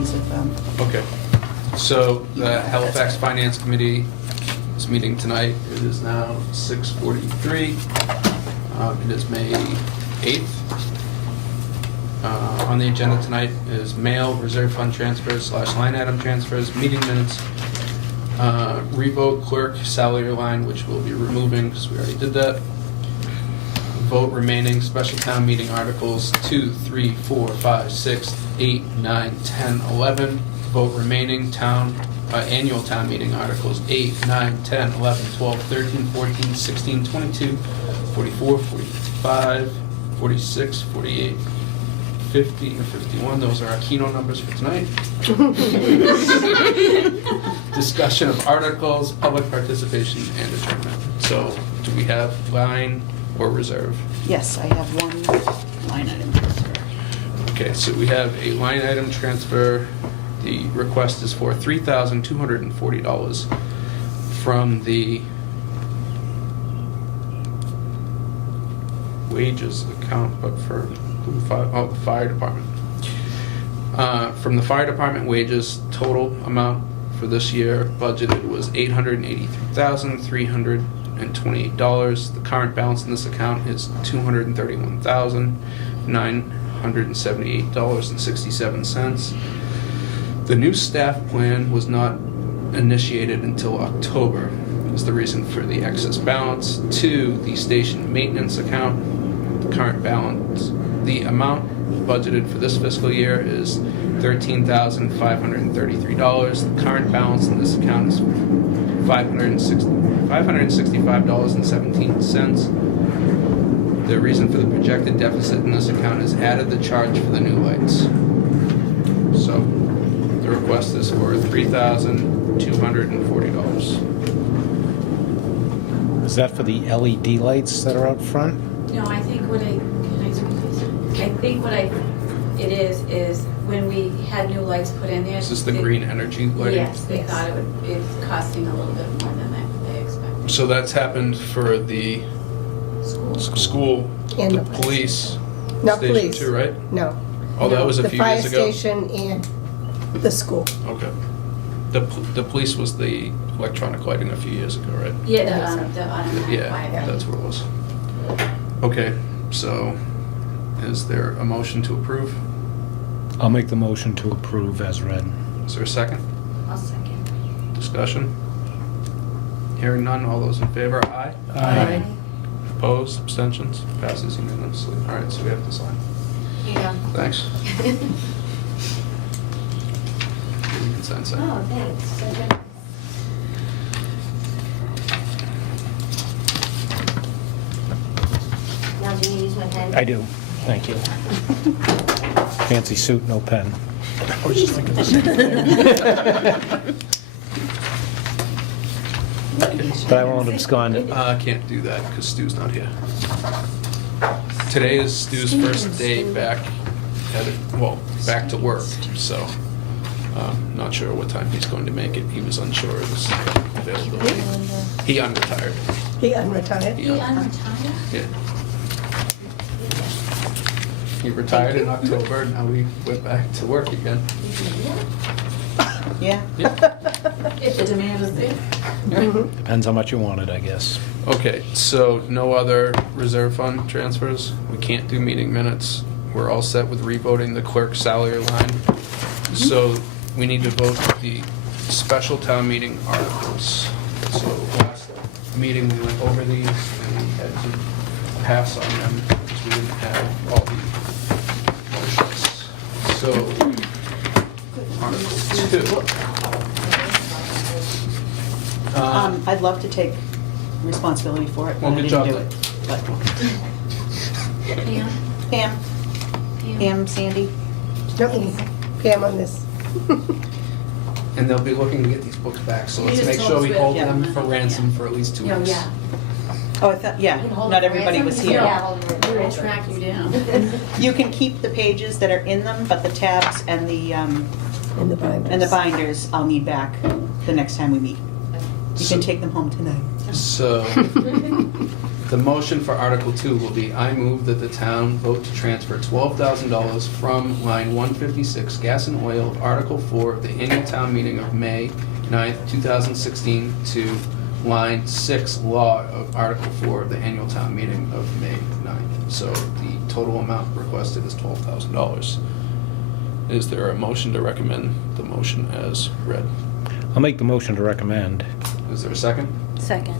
copies of them. Okay. So the Halifax Finance Committee is meeting tonight. It is now 6:43. It is May 8th. On the agenda tonight is mail, reserve fund transfers / line item transfers, meeting minutes, revote clerk salary line, which we'll be removing because we already did that. Vote remaining special town meeting articles 2, 3, 4, 5, 6, 8, 9, 10, 11. Vote remaining annual town meeting articles 8, 9, 10, 11, 12, 13, 14, 16, 22, 44, 45, 46, 48, 50, and 51. Those are our keynote numbers for tonight. Discussion of articles, public participation, and adjournment. So, do we have line or reserve? Yes, I have one line item transfer. Okay, so we have a line item transfer. The request is for $3,240 from the wages account, but for the fire department. From the fire department wages, total amount for this year budgeted was $883,328. The current balance in this account is $231,978.67. The new staff plan was not initiated until October, is the reason for the excess balance. 2, the station maintenance account, the current balance, the amount budgeted for this fiscal year is $13,533. The current balance in this account is $565.17. The reason for the projected deficit in this account is added the charge for the new lights. So the request is for $3,240. Is that for the LED lights that are out front? No, I think it is when we had new lights put in there. Is this the green energy lighting? Yes, they thought it's costing a little bit more than they expected. So that's happened for the school, And the the police No, station police. too, right? No. Oh, that was a few years ago? The fire station and the school. Okay. The police was the electronic lighting a few years ago, right? Yeah, the automatic Yeah, fire. that's what it was. Okay, so is there a motion to approve? I'll make the motion to approve as read. Is there a second? I'll second. Discussion? Hearing none, all those in favor, aye? Aye. Opposed, abstentions, passes unanimously. All right, so we have to sign. Yeah. Thanks. You can sign second. Oh, thanks. So good. Now, do you use my pen? I do, thank you. Fancy suit, no pen. I was just thinking the same thing. But I won't abscond it. Can't do that because Stu's not here. Today is Stu's first day back back to work, so not sure what time he's going to make it. He was unsure of his availability. He unretired. He unretired. He unretired? Yeah. He retired in October, and now we went back to work again. Yeah? Yeah. If the demand is there. Depends how much you wanted, I guess. Okay, so no other reserve fund transfers? We can't do meeting minutes. We're all set with revoting the clerk's salary line. So we need to vote the special town meeting articles. So last meeting we went over these and we had to pass on them because we didn't have all the motions. So Article 2. I'd love to take responsibility for it, but Well, I good didn't job. do it. But Yeah. Pam, Pam, Sandy, No, Pam on this. And they'll be looking to get these books back, so You let's just make told sure us we we hold had them them. for ransom for at least 2 Yeah, weeks. yeah. oh, I thought, yeah, not everybody was here. Yeah, we'll track you down. You can keep the pages that are in them, but the tabs and the In the binders. I'll need back the next time we meet. You can take them home tonight. So, The motion for Article 2 will be, I move that the town vote to transfer $12,000 from line 156, gas and oil, of Article 4 of the annual town meeting of May 9th, 2016, to line 6, law of Article 4 of the annual town meeting of May 9th. So the total amount requested is $12,000. Is there a motion to recommend the motion as read? I'll make the motion to recommend. Is there a second? Second.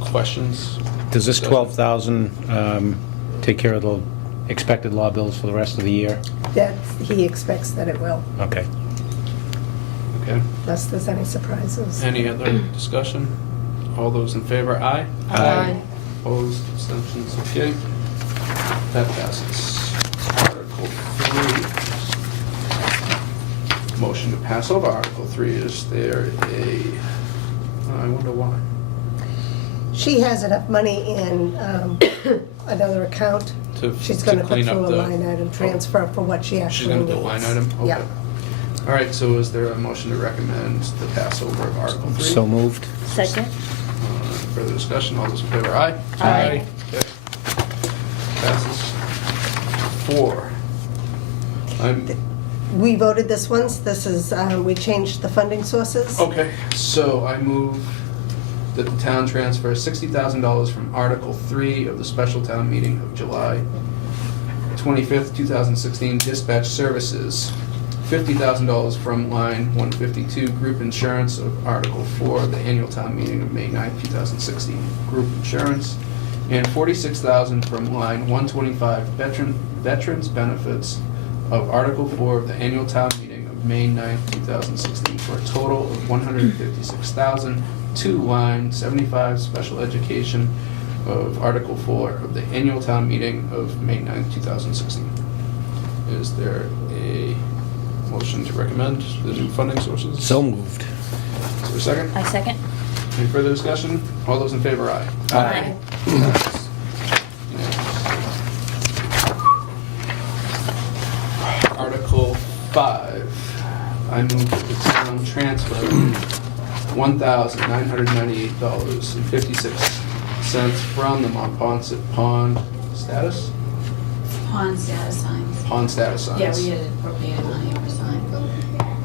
Questions? Does this 12,000 take care of the expected law bills for the rest of the year? That, he expects that it will, Okay. Okay. unless there's any surprises. Any other discussion? All those in favor, aye? Aye. Opposed, abstentions, okay. That passes. Article 3. Motion to pass over Article 3. Is there a, I wonder why. She has enough money in another account. She's gonna put clean up through a the- line item transfer for what she She's actually gonna needs. do a line item? Okay. Yeah. All right, so is there a motion to recommend the passover of Article 3? So moved. Second. Further discussion, all those in favor, aye? Aye. Okay. Passes. 4. We voted this once, this is, we changed the funding sources. Okay, so I move that the town transfer $60,000 from Article 3 of the special town meeting of July 25th, 2016, dispatch services, $50,000 from line 152, group insurance, of Article 4 of the annual town meeting of May 9th, 2016, group insurance, and $46,000 from line 125, veterans benefits, of Article 4 of the annual town meeting of May 9th, 2016, for a total of $156,000 to line 75, special education, of Article 4 of the annual town meeting of May 9th, 2016. Is there a motion to recommend the new funding sources? So moved. Is there a second? I second. Any further discussion? All those in favor, aye. Aye. Unanimous. Article 5, I move that the town transfer $1,998.56 from the Montponset Pond status? Pond status signs. Pond status signs. Yeah, we had appropriated money for signs.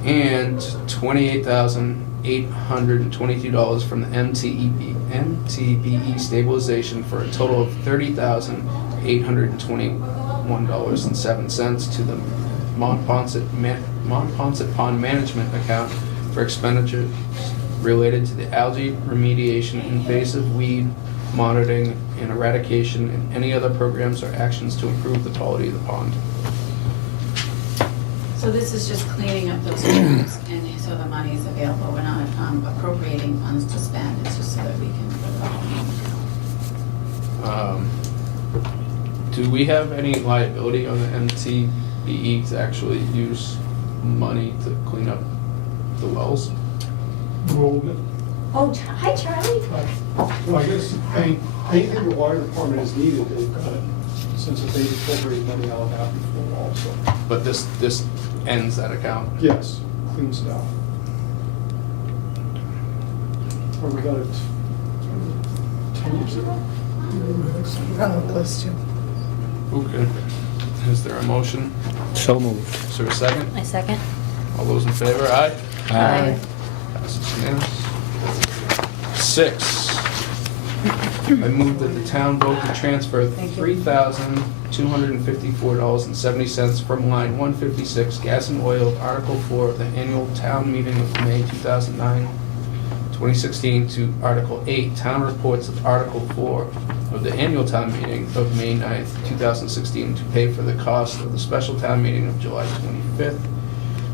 And $28,822 from the MTBE stabilization, for a total of $30,821.07 to the Montponset Pond Management account for expenditures related to the algae remediation, invasive weed monitoring and eradication, and any other programs or actions to improve the quality of the pond. So this is just cleaning up those areas, and so the money is available. We're not appropriating funds to spend, it's just so that we can put it all in. Do we have any liability on the MTBE to actually use money to clean up the wells? Well, Oh, hi, Charlie. I guess anything the water department has needed, they've got it, since they appropriate money out of that before also. But this ends that account. Yes, cleans it out. Or we got it 10 years ago? Probably close to. Okay. Is there a motion? So moved. Is there a second? I second. All those in favor, aye? Aye. Passes unanimous. 6, I move that the town vote to transfer $3,254.70 from line 156, gas and oil, of Article 4 of the annual town meeting of May 2016, to Article 8, town reports, of Article 4 of the annual town meeting of May 9th, 2016, to pay for the cost of the special town meeting of July 25th,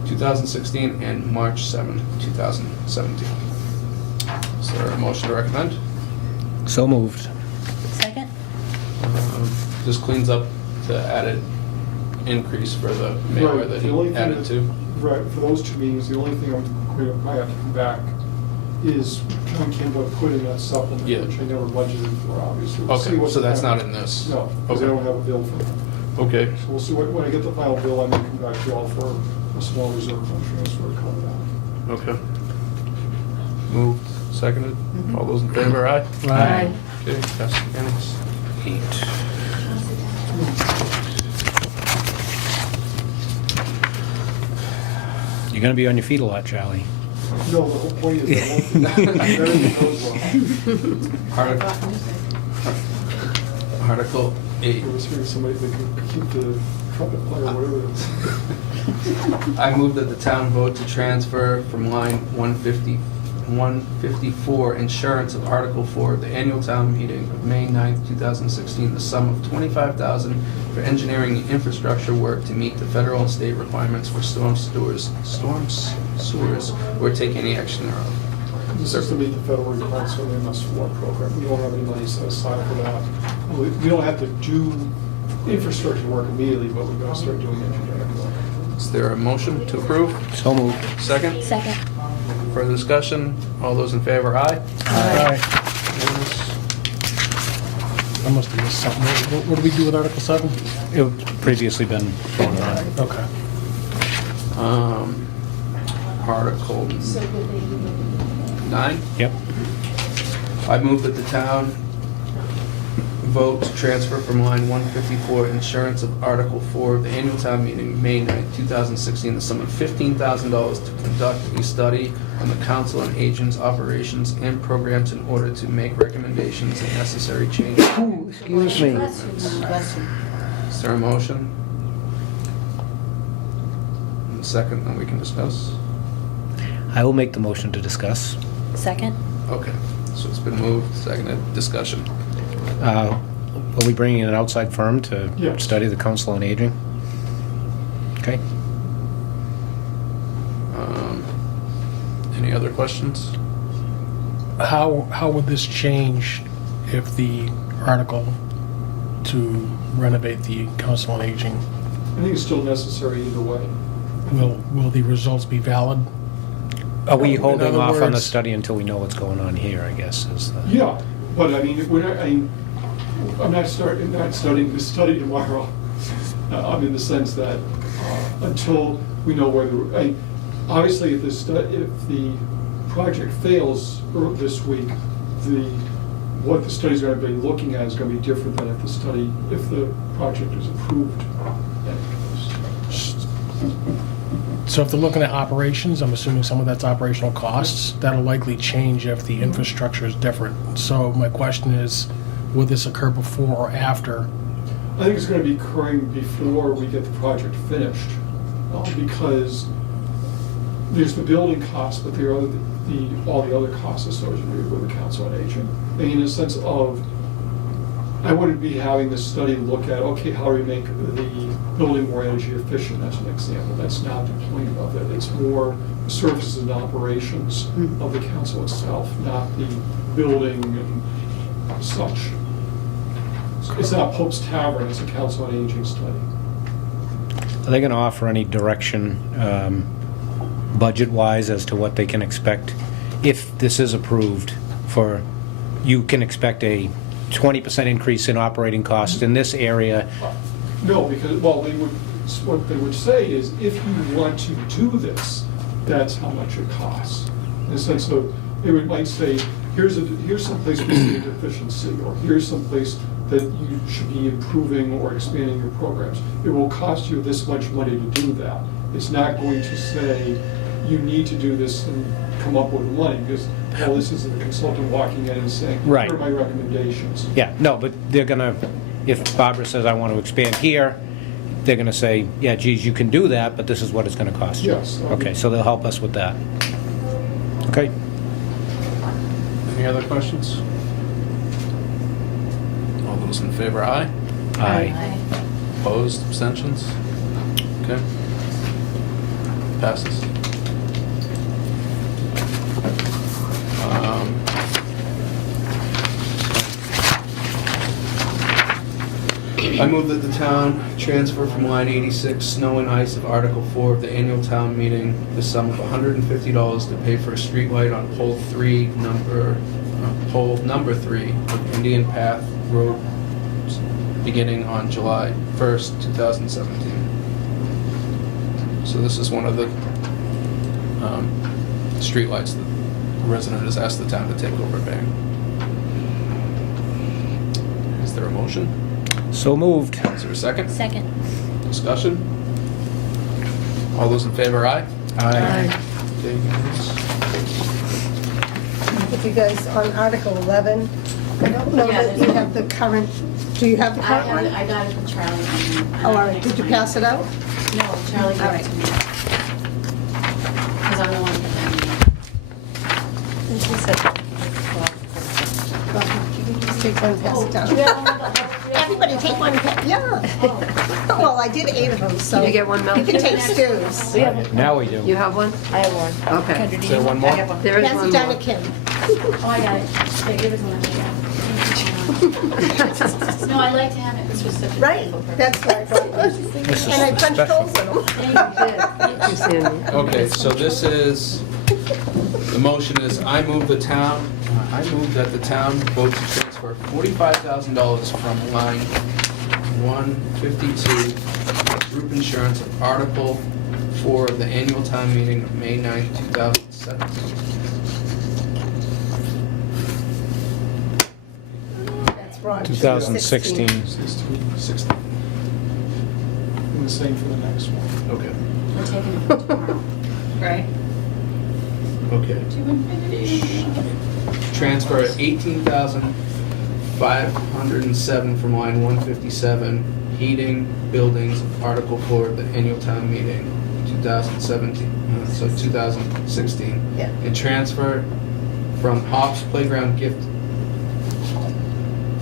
2016, and March 7th, 2017. Is there a motion to recommend? So moved. Second. This cleans up the added increase for the mayor Right, that the only he thing added that- to. Right, for those two meetings, the only thing I have to come back is John Campbell put in that supplement, Yeah. which I never budgeted for, obviously. We'll see Okay, what so the that's final- not in this? No, because I Okay. don't have a bill for that. Okay, So we'll see, when I get the final bill, I may come back to y'all for a small reserve fund transfer to cover that. okay. Moved, seconded. All those in favor, aye? Aye. Okay, pass unanimous. 8. You're gonna be on your feet a lot, Charlie. No, the whole point is that everything goes well. Article 8. I was hearing somebody, they could keep the trumpet player, whatever it is. I move that the town vote to transfer from line 154, insurance of Article 4 of the annual town meeting of May 9th, 2016, the sum of $25,000 for engineering and infrastructure work to meet the federal and state requirements for storm sewers, or take any action thereof. This is to meet the federal requirements for the MS4 program. We don't have any money set aside for that. We don't have to do infrastructure work immediately, but we're gonna start doing engineering work. Is there a motion to approve? So moved. Second? Second. Further discussion? All those in favor, aye? Aye. Unanimous. I must have missed something. What do we do with Article 7? It's previously been voted on. Okay. Article 9. Yep. I move that the town vote to transfer from line 154, insurance of Article 4 of the annual town meeting, May 9th, 2016, the sum of $15,000 to conduct a study on the council on agents' operations and programs in order to make recommendations and necessary changes. Excuse me. Is there a motion? And a second, then we can discuss. I will make the motion to discuss. Second. Okay, so it's been moved, seconded, discussion. Are we bringing in an outside firm to Yes. study the Council on Aging? Okay. Any other questions? How would this change if the article to renovate the Council on Aging, I think it's still necessary either way. will the results be valid? Are we In holding other off on the words- study until we know what's going on here, I guess, is the... Yeah, but I mean, I'm not studying the study tomorrow. I'm in the sense that until we know whether, obviously, if the project fails this week, what the study's going to be looking at is going to be different than if the project is approved. So if they're looking at operations, I'm assuming some of that's operational costs, that'll likely change if the infrastructure is different. So my question is, will this occur before or after? I think it's going to be occurring before we get the project finished, because there's the building costs, but there are all the other costs associated with the Council on Aging. And in a sense of, I wouldn't be having this study look at, okay, how do we make the building more energy efficient, as an example. That's not the point of it. It's more services and operations of the council itself, not the building and such. It's not Pope's Tavern, it's a Council on Aging study. Are they going to offer any direction, budget-wise, as to what they can expect? If this is approved for, you can expect a 20% increase in operating costs in this area. No, because, well, what they would say is, if you want to do this, that's how much it costs. In the sense of, might say, here's some place we see a deficiency, or here's some place that you should be improving or expanding your programs. It will cost you this much money to do that. It's not going to say, you need to do this and come up with money, because, well, this is the consultant walking in and saying, Right. here are my recommendations. Yeah, no, but they're going to, if Barbara says, I want to expand here, they're going to say, yeah, geez, you can do that, but this is what it's going to cost you. Yes. Okay, so they'll help us with that. Okay. Any other questions? All those in favor, aye? Aye. Opposed, abstentions? Okay. Passes. I move that the town transfer from line 86, snow and ice of Article 4 of the annual town meeting, the sum of $150 to pay for a street light on pole number 3 of Indian Path Road, beginning on July 1st, 2017. So this is one of the streetlights that the resident has asked the town to take over paying. Is there a motion? So moved. Is there a second? Second. Discussion? All those in favor, aye? Aye. Okay, unanimous. If you guys, on Article 11, I don't know Yeah, that you there's- have the current, do you have the I current have it, one? I got it from Charlie. Oh, all right, did you pass it out? No, Charlie All gave it to me. Because I'm the one that Well, you can just take one, pass it down. You got one of the- Everybody take one, yeah. Well, I did 8 of them, so. Can you get one, Mel? You can take Stu's. We have one. Now we do. You have one? I have one. Okay. Kendra, do Is you there have one more? I have one. There is Pass one it down more. to Kim. Oh, I got it. Okay, give it to Linda. No, I like to have it. This was such a Right, beautiful purpose. that's what I thought. This is And I punched special. holes in them. Thank you, Sandy. Okay, so this is, the motion is, I move that the town vote to transfer $45,000 from line 152 group insurance of Article for the annual town meeting of May 9th, 2017. That's right. 2016. 16. And the same for the next one. Okay. We're taking it for tomorrow, right? Okay. To infinity. Transfer 18,507 from line 157, heating, buildings, Article 4, the annual town meeting, 2017, so 2016. Yeah. And transfer from Hops Playground Gift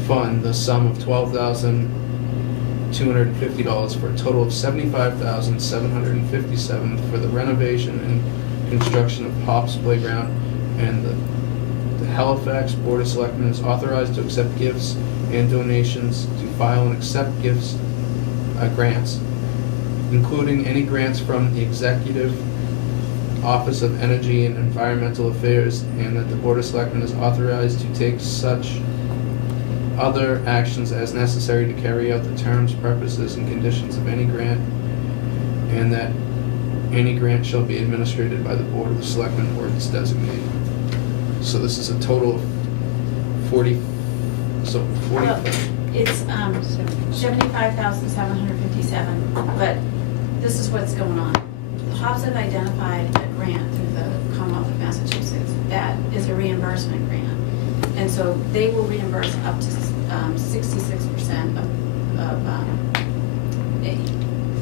Fund the sum of $12,250 for a total of $75,757 for the renovation and construction of Hops Playground, and the Halifax Board of Selectmen is authorized to accept gifts and donations, to file and accept gifts, grants, including any grants from the Executive Office of Energy and Environmental Affairs, and that the Board of Selectmen is authorized to take such other actions as necessary to carry out the terms, purposes, and conditions of any grant, and that any grant shall be administered by the Board of the Selectmen where it's designated. So this is a total of 40, so 40. Well, it's 75,757, but this is what's going on. The Hobbs have identified a grant through the Commonwealth of Massachusetts that is a reimbursement grant. And so they will reimburse up to 66% of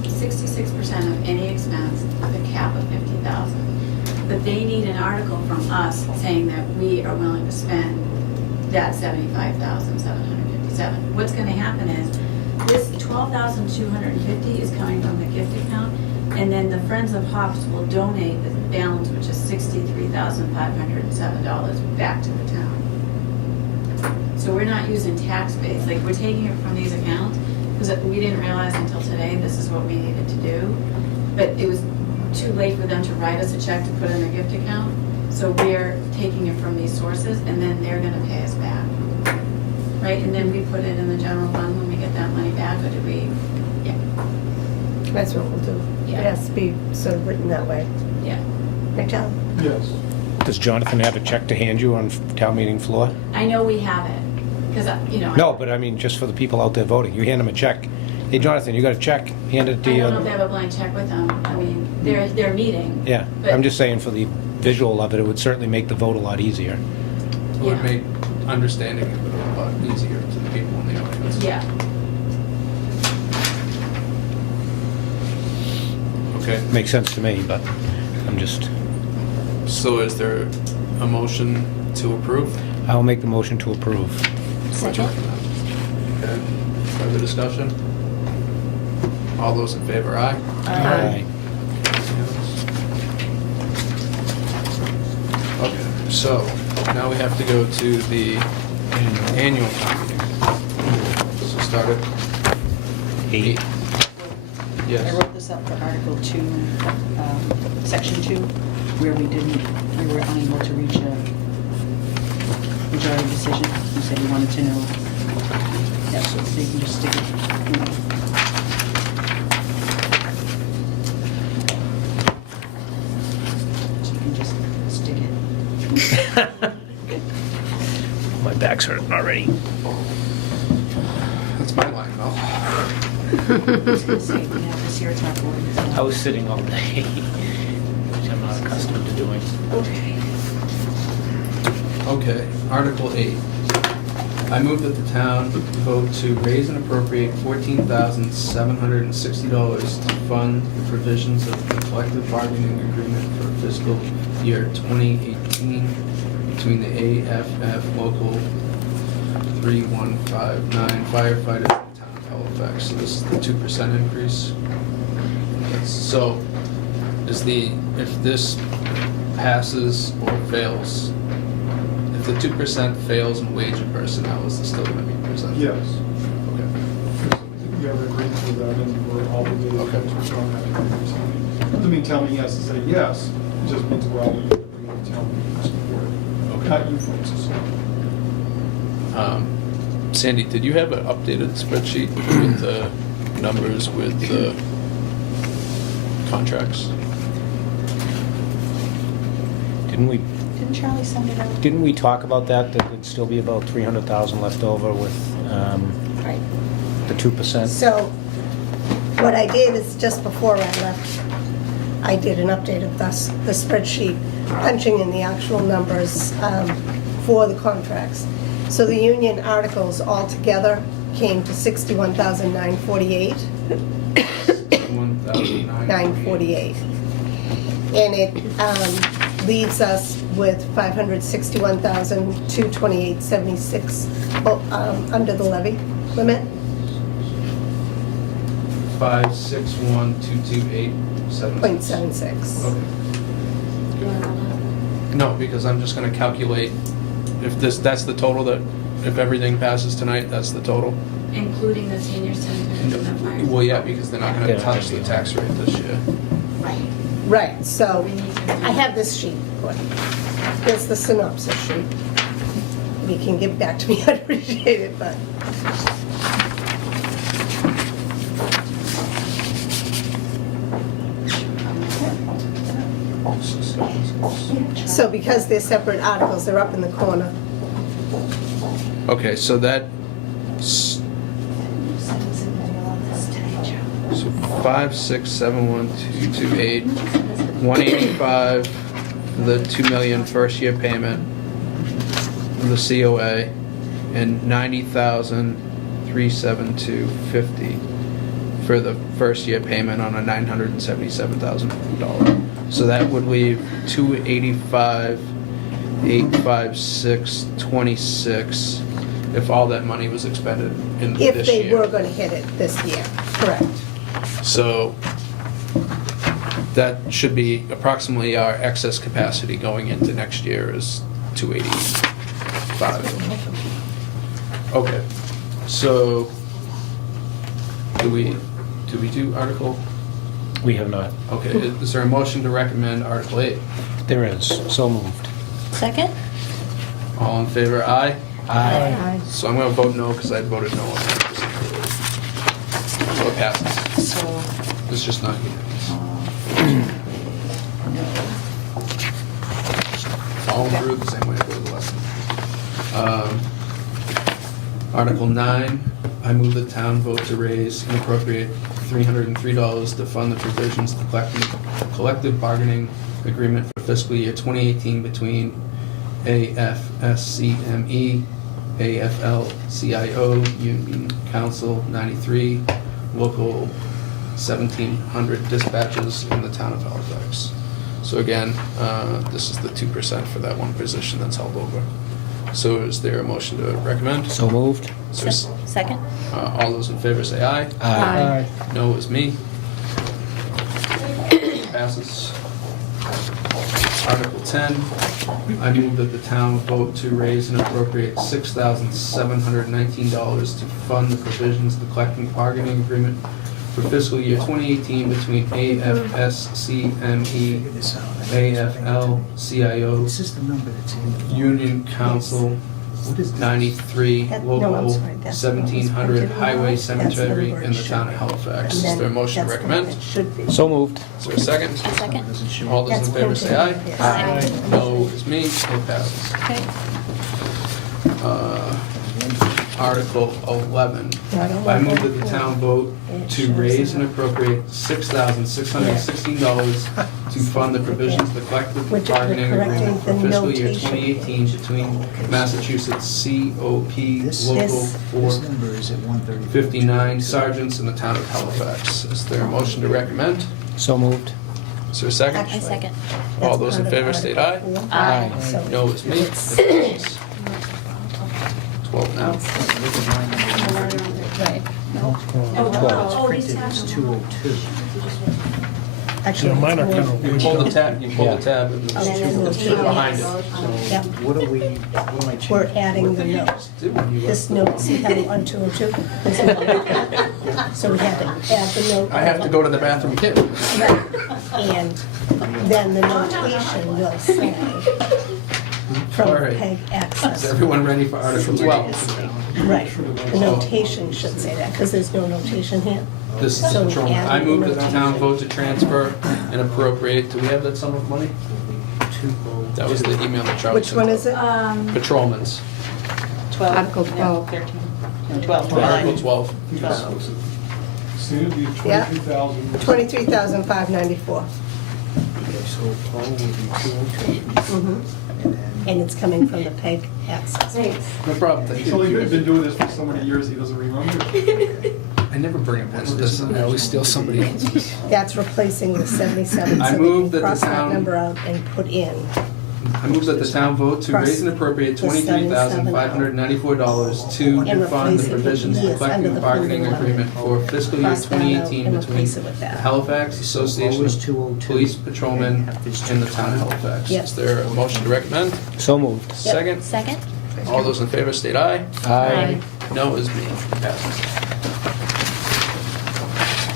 66% of any expense with a cap of 50,000. But they need an article from us saying that we are willing to spend that 75,757. What's gonna happen is, this 12,250 is coming from the gift account, and then the Friends of Hops will donate the balance, which is $63,507 back to the town. So we're not using tax base, like, we're taking it from these accounts, because we didn't realize until today this is what we needed to do. But it was too late for them to write us a check to put in a gift account, so we're taking it from these sources, and then they're gonna pay us back. Right, and then we put it in the general fund when we get that money back, or do we? Yeah, That's what we'll do. It Yeah. has to be sort of written that way. yeah. Right, John? Yes. Does Jonathan have a check to hand you on town meeting floor? I know we have it, because, you know. No, but I mean, just for the people out there voting, you hand them a check. Hey, Jonathan, you got a check? Hand it to I you. don't know if they have a blank check with them, I mean, they're meeting. Yeah, but- I'm just saying for the visual of it, it would certainly make the vote a lot easier. It would Yeah. make understanding of it a lot easier to the people in the audience. Yeah, Okay, Makes sense to me, but I'm just, so is there a motion to approve? I'll make the motion to approve. Second. Okay, further discussion? All those in favor, aye? Aye. Okay, so now we have to go to the annual town meeting. So start at 8. I Yes. wrote this up for Article 2, Section 2, where we were unable to reach a majority decision. You said you wanted to know. Yeah, so you can just stick it. So you can just stick it. My back's hurting already. my line, Mel. I was gonna say, we have this here top ordinance. I was sitting all day, which I'm not accustomed to doing. Okay. Okay, Article 8. I move that the town vote to raise and appropriate $14,760 to fund the provisions of the collective bargaining agreement for fiscal year 2018 between the AFF Local 3159 firefighters and the town of Halifax. So this is the 2% increase. So, if this passes or fails, if the 2% fails in wage and personnel, is this still gonna be presented? Yes. Okay. We have agreed to that and we're obligated to Okay. respond to that. Doesn't mean tell me yes to say yes, it just means we're obligated to bring it to tell me to support it. Okay. Not you folks, it's Sandy, did you have an updated spreadsheet with the numbers with the contracts? Didn't Charlie send it out? Didn't we talk about that there'd still be about 300,000 left over with Right. the 2%? So what I did is just before I left, I did an update of the spreadsheet, punching in the actual numbers for the contracts. So the union articles altogether came to 61,948. 948. And it leaves us with 561,228.76 under the levy limit. 561,228.76. 0.76. Okay. No, because I'm just gonna calculate, if that's the total if everything passes tonight, that's the total? Including the senior center and the fire. Well, yeah, because they're not gonna Yeah. touch the tax rate this year. Right. Right, so We need to- I have this sheet. Here's the synopsis sheet. If you can give back to me, I'd appreciate it, but. So because they're separate articles, they're up in the corner. Okay, so that, so 5671228, 185 for the 2 million first year payment from the COA, and 90,372.50 for the first year payment on a $977,000. So that would leave 285,856.26 if all that money was expended in this year. If they were gonna hit it this year, correct. So that should be approximately our excess capacity going into next year is 285. Okay, so do we do Article? We have not. Okay, is there a motion to recommend Article 8? There is, so moved. Second? All in favor, aye? Aye. So I'm gonna vote no because I voted no on that. So it passes. So, It's just not here. no. Follow through the same way I did the lesson. Article 9, I move the town vote to raise and appropriate $303 to fund the provisions of the collective bargaining agreement for fiscal year 2018 between AFSCME, AFL-CIO, Union Council 93, Local 1700 dispatches in the town of Halifax. So again, this is the 2% for that one position that's held over. So is there a motion to recommend? So moved. Is there Second? all those in favor say aye. Aye. No is me. Passes. Article 10, I move that the town vote to raise and appropriate $6,719 to fund the provisions of the collective bargaining agreement for fiscal year 2018 between AFSCME, AFL-CIO, This is the number that's in. Union Council What is this? 93, That- no, I'm Local sorry, that's what was 1700 printed in Highway the Cemetery number in the it town of should. Halifax. And Is then there a motion to that's the one recommend? it should be. So moved. Is there a second? Second? Doesn't show. All those in That's favor say aye. printed, yes. Aye. No is me, it passes. Okay. Article 11. No, I don't I want move that. that the town vote It to shows raise that. and appropriate $6,616 to fund the provisions of the collective We're bargaining correcting agreement for the fiscal year notation. 2018 between Massachusetts COP This- Local This- This number is at 130. 459 sergeants in the town of Halifax. Is there a motion to recommend? So moved. Is there a second? I second. All That's those in part of favor state aye. Article 4. Aye. So No is me. it's- It passes. 12 now. Look at my number. Right. No, Oh, it's oh, these printed tabs as are 202. Actually, Yeah, mine are it's kind more- of You weird. pull the tab, you pull the tab and And then it's we'll it's change behind it. So Yeah. what am I changing? We're adding the What did you note. just do when you This left the- note, see how on 202? There's a note. So we had to add the note. I have to go to the bathroom, kid. And then the notation will say from All right. PEG Is access. everyone ready for Article 12? Right, the notation should say that, because there's no notation here. This is So patrolman. add I move the that the town notation. vote to transfer and appropriate, do we have that sum of money? 202. That was the email that Charlie Which sent. one is it? Patrolman's. 12. Article no, 12. 13. No, 12. Article 12. So it'd be Yeah. 23,000. 23,594. Okay, so total would be 202. Mhm. And then And it's coming from the PEG access. No problem, thank He's only you. been doing this for so many years, he doesn't remember. I never bring a pen to this, I always steal somebody else's. That's replacing the 77, I so move we that can the cross that town- number out and put in. I move that the town vote to raise and appropriate The $23,594 to And fund the replace it provisions of the yes, under collective the bargaining funding agreement for fiscal year Cross that out 2018 and between replace it with the that. Halifax Association Always of 202. Police Patrolmen and the town of Halifax. Yep. Is there a motion to recommend? So moved. Second? Second? All those in favor state aye. Aye. No is me. Passes.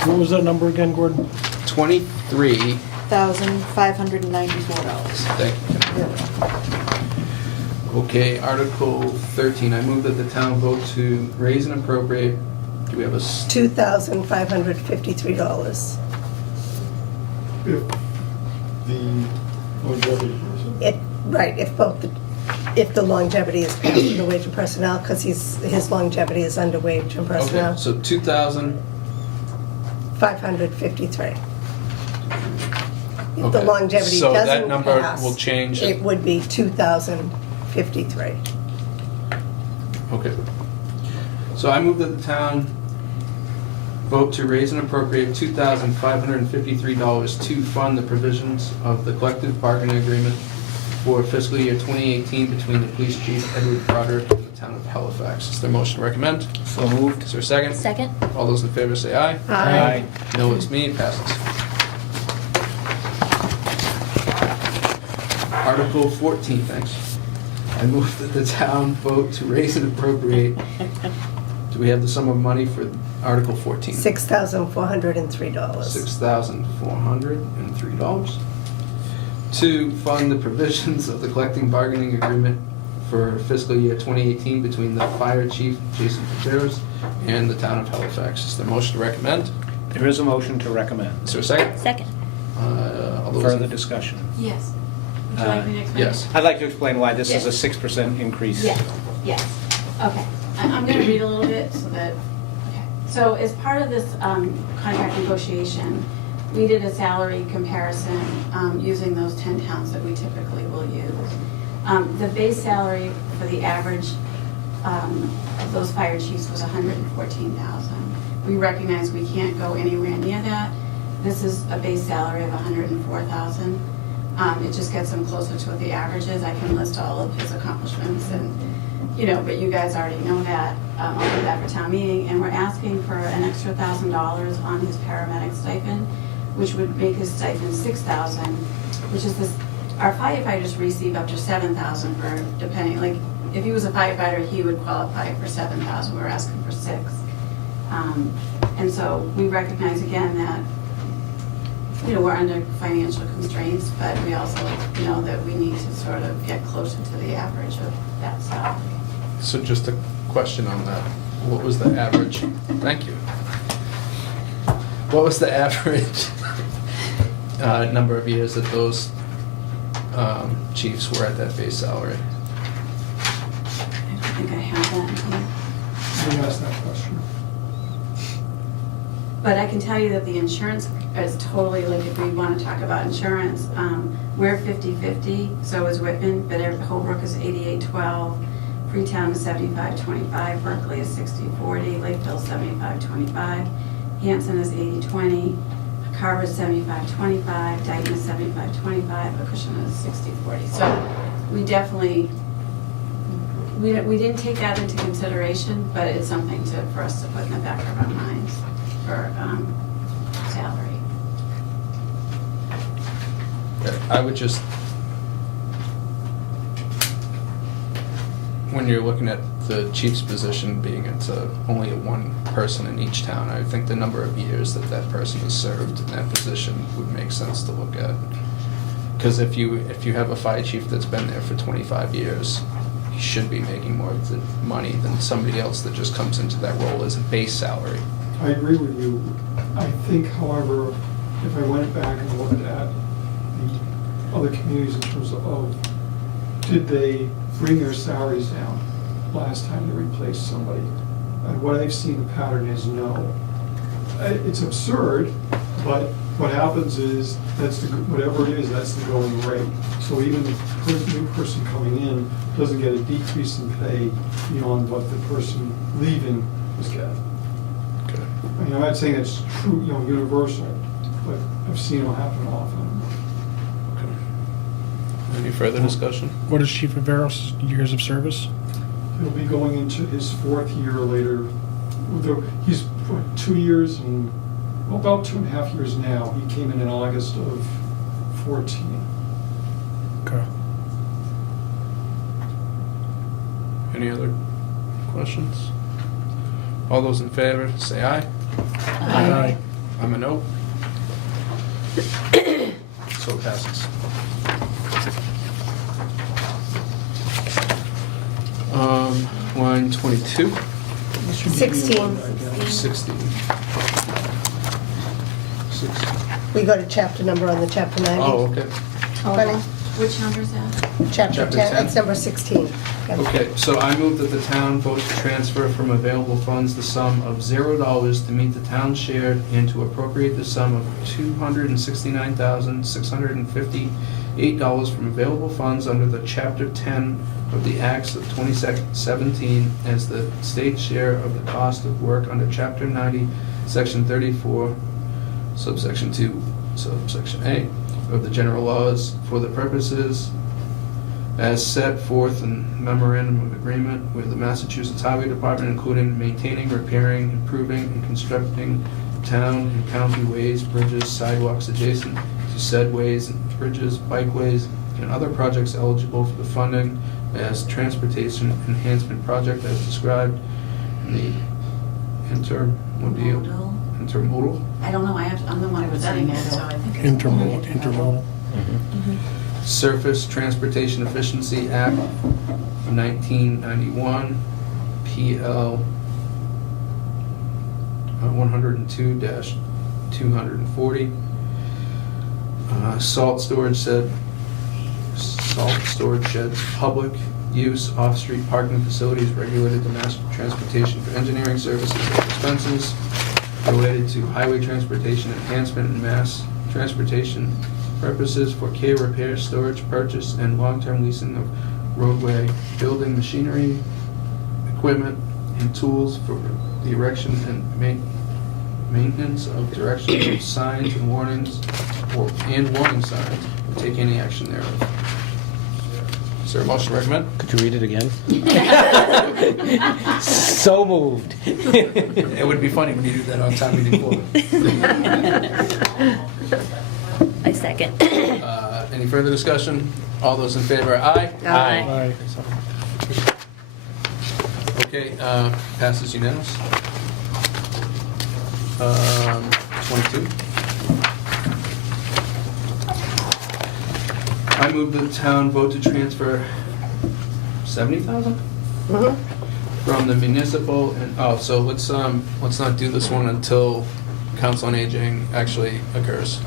What was that number again, Gordon? $23,594. $1,594. Thank you. Okay, Article 13, I move that the town vote to raise and appropriate, do we have a, $2,553. If the longevity. Right, if the longevity is passed to the wage and personnel, because his longevity is under wage and okay, personnel. so 2,000, 553. If the Okay, longevity so that doesn't number pass, will change it if- would be 2,053. okay. So I move that the town vote to raise and appropriate $2,553 to fund the provisions of the collective bargaining agreement for fiscal year 2018 between the police chief Edward Broderick and the town of Halifax. Is there a motion to recommend? So moved. Is there a second? Second? All those in favor say aye. Aye. No, it's me, it passes. Article 14, thanks. I move that the town vote to raise and appropriate, do we have the sum of money for Article 14? $6,403. $6,403 to fund the provisions of the collective bargaining agreement for fiscal year 2018 between the fire chief, Jason Gutierrez, and the town of Halifax. Is there a motion to recommend? There is a motion to recommend. Is there a second? Second. All those Further in- discussion. Yes. Would you like me to explain? Yes. I'd like to explain why this is a Yes. 6% increase. Yes, yes, okay. I'm gonna read a little bit so that, okay. So as part of this contract negotiation, we did a salary comparison using those 10 towns that we typically will use. The base salary for the average of those fire chiefs was $114,000. We recognize we can't go anywhere near that. This is a base salary of $104,000. It just gets him closer to what the average is. I can list all of his accomplishments and, but you guys already know that. I'll do that for town meeting. And we're asking for an extra $1,000 on his paramedic stipend, which would make his stipend $6,000, which is this, our firefighters receive up to $7,000 for, depending, like, if he was a firefighter, he would qualify for $7,000. We're asking for $6,000. And so we recognize again that we're under financial constraints, but we also know that we need to sort of get closer to the average of that salary. So just a question on that. What was the average? Thank you. What was the average number of years that those chiefs were at that base salary? I don't think I have that in here. Let me ask that question. But I can tell you that the insurance is totally, like, if we want to talk about insurance, we're 50/50, so is Whitman, but Holbrook is 88/12, Freetown is 75/25, Berkeley is 60/40, Lakeville is 75/25, Hanson is 80/20, Carver is 75/25, Dayton is 75/25, Acushnet is 60/40. So we definitely, we didn't take that into consideration, but it's something for us to put in the back of our minds for salary. I would just, when you're looking at the chief's position being it's only one person in each town, I think the number of years that that person has served in that position would make sense to look at. Because if you have a fire chief that's been there for 25 years, he should be making more money than somebody else that just comes into that role as a base salary. I agree with you. I think, however, if I went back and looked at the other communities in terms of, did they bring their salaries down last time they replaced somebody? And what I've seen the pattern is no. It's absurd, but what happens is, whatever it is, that's the going rate. So even the new person coming in doesn't get a decrease in pay beyond what the person leaving was getting. Okay. I mean, I'm not saying it's true, universal, but I've seen it happen often. Any further discussion? What is Chief Viveros' years of service? He'll be going into his 4th year later. He's, what, 2 years and, well, about 2.5 years now. He came in August of 14. Okay. Any other questions? All those in favor, say aye. Aye. I'm a no. So it passes. Line 22, This should be 16. one, I guess. 16. 16. We go to chapter number on the chapter 90. Oh, okay. Funny. Which number is that? Chapter Chapter 10, 10. it's number 16. Okay, so I move that the town vote to transfer from available funds the sum of $0 to meet the town's share and to appropriate the sum of $269,658 from available funds under the Chapter 10 of the Acts of 2017 as the state share of the cost of work under Chapter 90, Section 34, subsection 2, subsection A of the general laws for the purposes as set forth in memorandum of agreement with the Massachusetts Highway Department, including maintaining, repairing, improving, and constructing town and county ways, bridges, sidewalks adjacent to said ways and bridges, bikeways, and other projects eligible for the funding as transportation enhancement project as described in the intermodal. I don't know, I'm the one presenting it, so I think it's. Intermodal. Surface Transportation Efficiency Act of 1991, PL 102-240. Salt storage sheds, public use, off-street parking facilities regulated to Mass Transportation for engineering services and expenses related to highway transportation enhancement and mass transportation purposes for care, repair, storage, purchase, and long-term leasing of roadway building machinery, equipment, and tools for the erection and maintenance of directional signs and warnings, and warning signs, or take any action thereof. Is there a motion to recommend? Could you read it again? So moved. It would be funny when you do that on town meeting floor. I second. Any further discussion? All those in favor, aye? Aye. Okay, passes unanimous. 22. I move the town vote to transfer 70,000 from the municipal and, so let's not do this one until Council on Aging actually occurs.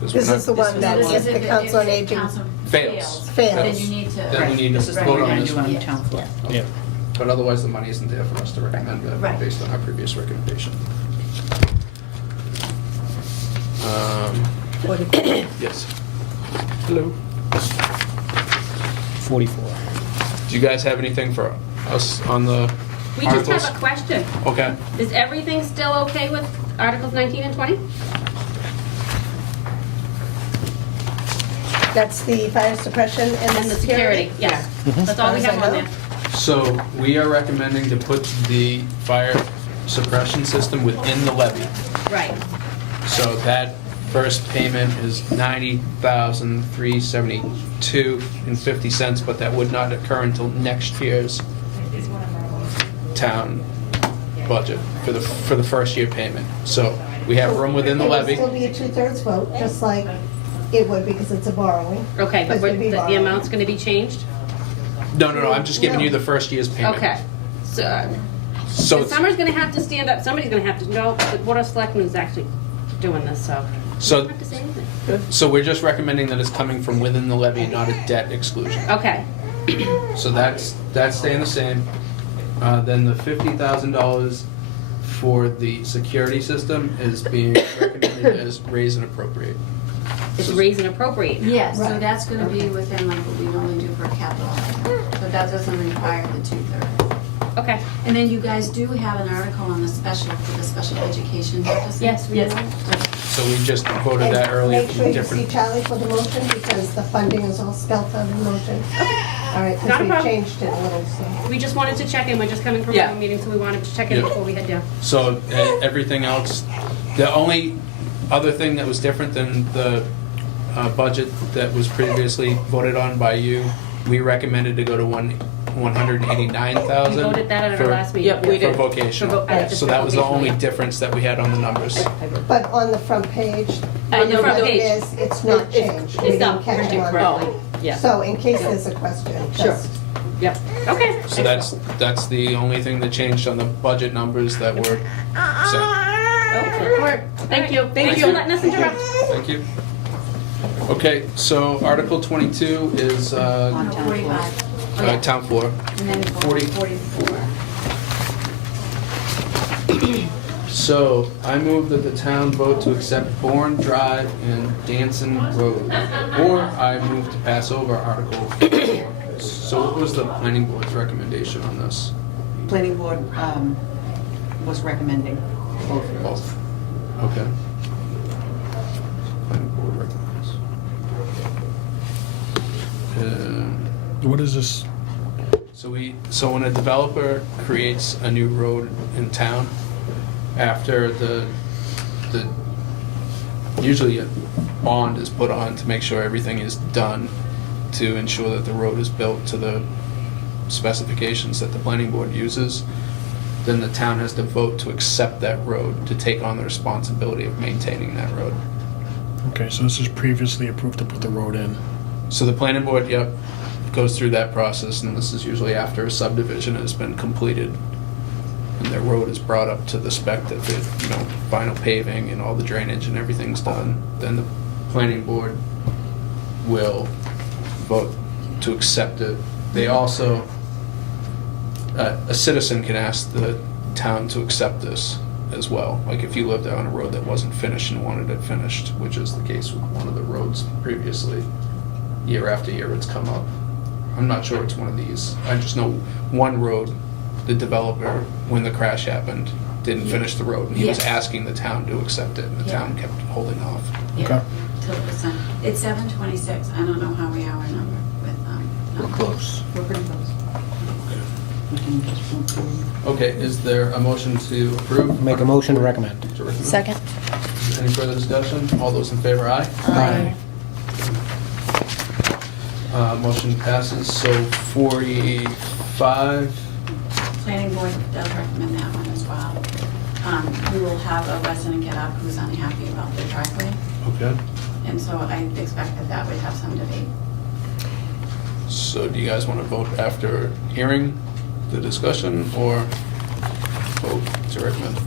'Cause we're This not- is the one that if the council on aging Fails. Then fails. you need to. Then we need to This is what vote we're on gonna this do on one. the town floor. Yeah. But otherwise, the money isn't there for us to recommend that Right. based on our previous recommendation. Yes. Hello. 44. Do you guys have anything for us on the We just articles? have a question. Okay. Is everything still okay with Articles 19 and 20? That's the fire suppression and And the security, yes. That's all we have on there. So we are recommending to put the fire suppression system within the levy. Right. So that first payment is $90,372.50, but that would not occur until next year's town budget for the first year payment. So we have room within the levy. It would still be a 2/3 vote, just like it would because it's a borrowing. Okay, but Because we'd be the borrowing. amount's going to be changed? No, I'm just giving you the first year's payment. Okay. So So and it's- Summer's going to have to stand up, somebody's going to have to, no, the Board of Selectmen is actually doing this, so. You So- don't have to say anything. So we're just recommending that it's coming from within the levy, not a debt exclusion. Okay. So that's staying the same. Then the $50,000 for the security system is being recommended as raise and appropriate. It's raise and appropriate. Yes, so Right. that's gonna be within like what we normally do for capital. But that doesn't require the 2/3. Okay. And then you guys do have an article on the special, for the special education deficit. Yes, we do. So we just voted that And earlier make from sure you see different. Charlie for the motion because the funding is all spelled out in the motion. All right, Not because a we problem. changed it a little, so. We just wanted to check in, we're just coming from Yeah. a meeting, so we wanted to check in Yeah. before we head down. So everything else, the only other thing that was different than the budget that was previously voted on by you, we recommended to go to 189,000. We voted that at our for- last meeting. Yep, we For did. vocational. So that was the only difference that we had on the numbers. But on the front page, On the the front budget page. is, it's not changed. We It's not didn't catch printed it on correctly. that. Yeah. So in case there's a question, Sure. just. Yep. Okay. So that's the only thing that changed on the budget numbers that were set. Thank you. Thank Thanks you. for letting us interrupt. Thank you. Okay, so Article 22 is On town 45. floor. town floor. And then 40. 44. So I move that the town vote to accept Bourne Drive and Danson Road. Or I move to pass over Article 4. So what was the planning board's recommendation on this? Planning board was recommending both of those. Both. Okay. Planning board recommends. What is this? So when a developer creates a new road in town, after usually a bond is put on to make sure everything is done to ensure that the road is built to the specifications that the planning board uses, then the town has to vote to accept that road, to take on the responsibility of maintaining that road. Okay, so this is previously approved to put the road in. So the planning board, yep, goes through that process, and this is usually after a subdivision has been completed and their road is brought up to the spec that the, final paving and all the drainage and everything's done. Then the planning board will vote to accept it. They also, a citizen can ask the town to accept this as well. Like if you lived on a road that wasn't finished and wanted it finished, which is the case with one of the roads previously. Year after year, it's come up. I'm not sure it's one of these. I just know one road, the developer, when the crash happened, didn't finish the road, and he was Yes. asking the town to accept it, and the Yeah. town kept holding off. Okay. Till it was done. It's 7:26. I don't know how we are number with, We're close. We're pretty close. We can just move through. Okay, is there a motion to approve? Make a motion to recommend. To recommend? Second. Any further discussion? All those in favor, aye? Aye. Motion passes, so 45, planning board does recommend that one as well. We will have a resident get up who's unhappy about their driveway, okay. and so I expect that that would have some debate. So do you guys want to vote after hearing the discussion, or vote to recommend?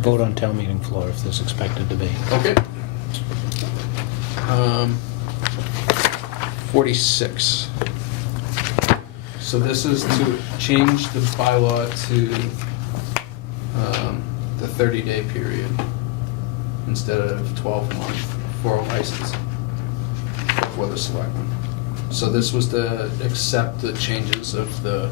Vote on town meeting floor if there's expected to be. Okay. 46. So this is to change the bylaw to the 30-day period instead of 12 month for a license for the selectmen. So this was to accept the changes of the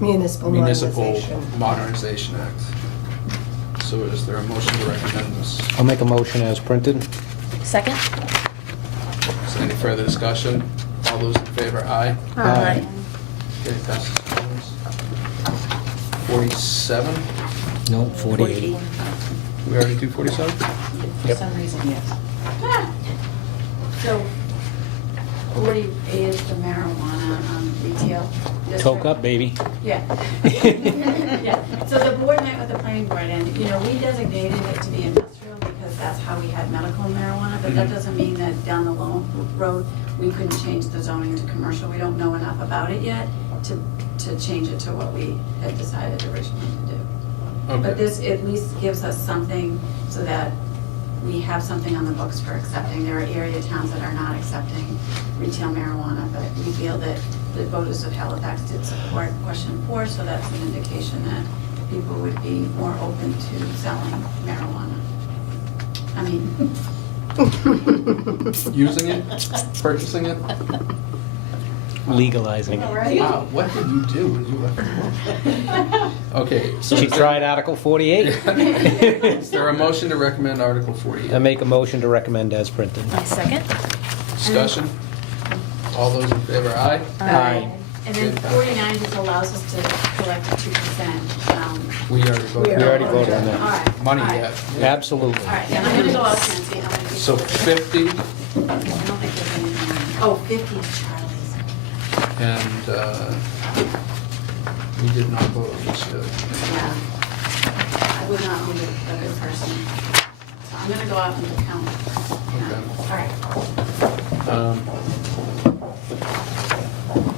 Municipal Municipal modernization. Modernization Act. So is there a motion to recommend this? I'll make a motion as printed. Second? Is there any further discussion? All those in favor, aye. Aye. Okay, passes. 47? No, 48. We already do 47? For some reason, yes. So 48 is the marijuana retail district. Toke up, baby. Yeah. Yeah. So the board met with the planning board and, we designated it to be industrial because that's how we had medical marijuana, but that Mhm. doesn't mean that down the road, we couldn't change the zoning to commercial. We don't know enough about it yet to change it to what we had decided originally to do. Okay. But this at least gives us something so that we have something on the books for accepting. There are area towns that are not accepting retail marijuana, but we feel that the voters of Halifax did support question 4, so that's an indication that people would be more open to selling marijuana. I mean, Using it? Purchasing it? Legalizing. Wow, what did you do when you left work? Okay, so She is there- tried Article 48. Is there a motion to recommend Article 48? I make a motion to recommend as printed. I second? Discussion? All those in favor, aye? Aye. and then 49 just allows us to collect 2%. We already voted. We already voted on All that. right. Money all right. yet. Absolutely. All right, and I'm gonna go out and see how many people. So 50, I don't think there's anything on. Oh, 50 is Charlie's. and we did not vote on this yet. Yeah. I would not be a good person. So I'm gonna go out and count. Okay. All right.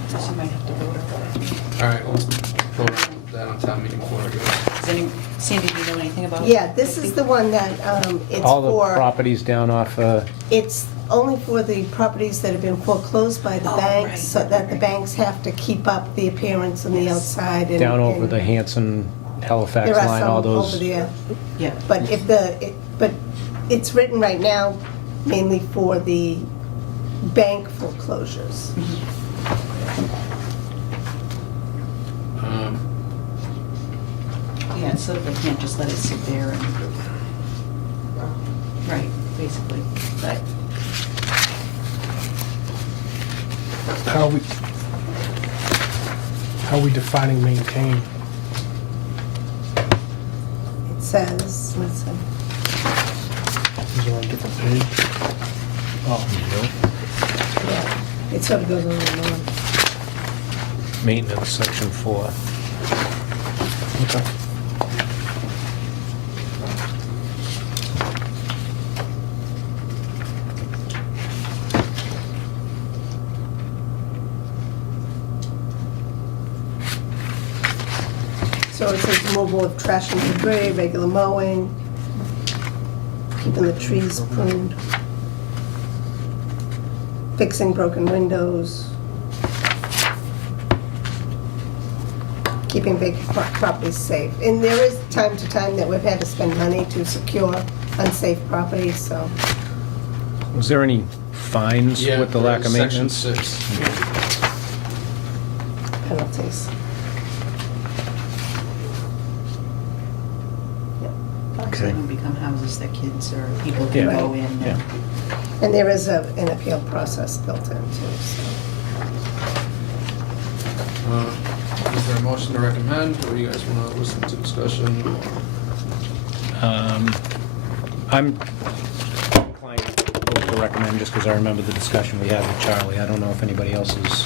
So you might have to vote on All right, we'll vote on that on town meeting floor, I guess. it. Sandy, do you know anything about? Yeah, this is the one that it's All the for, properties down off, it's only for the properties that have been foreclosed by the Oh, banks, right, so that the right. banks have to keep up the appearance on the Yes. outside. and- down over and the Hanson Halifax There are line, all some over those. there. Yeah. But but it's written right now mainly for the bank foreclosures. Yeah, so they can't just let it sit there and, right, basically, but, How are we defining maintain? It says, let's see. Is it on a different page? Oh, Yeah, it sort of goes on and on. Maintenance, section 4. okay. So it says removal of trash and debris, regular mowing, keeping the trees pruned, fixing broken windows, keeping vacant properties safe. And there is time to time that we've had to spend money to secure unsafe properties, so. Was there any fines Yeah, with the lack of Section maintenance? 6. Penalties. so they don't become houses that kids or people can Yeah. go in. and- Yeah. And there is an appeal process built in too, so. Is there a motion to recommend, or you guys want to listen to discussion? I'm inclined to recommend, just because I remember the discussion we had with Charlie. I don't know if anybody else is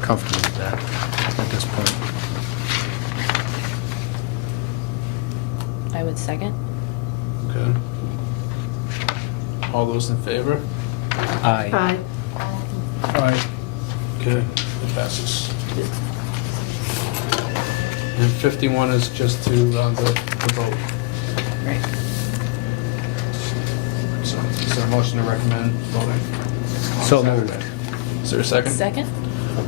comfortable with that at this point. I would second. Okay. All those in favor? Aye. Aye. All right. Okay, it passes. And 51 is just to the vote. Right. So is there a motion to recommend voting? So Saturday? moved. Is there a second? Second?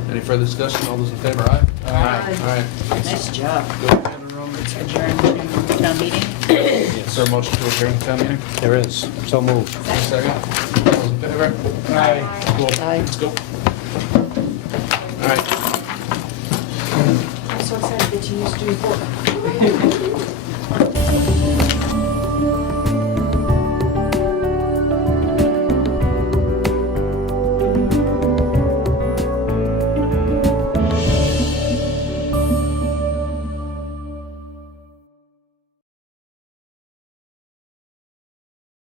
Any further discussion? All those in favor, aye? Aye. All right. Nice job. Go ahead and roll. Adjourn to town meeting. Is there a motion to adjourn the town meeting? There is, so moved. Second. All those in favor? Aye. Cool. Aye. Let's go. All right. I'm so excited that you used to report.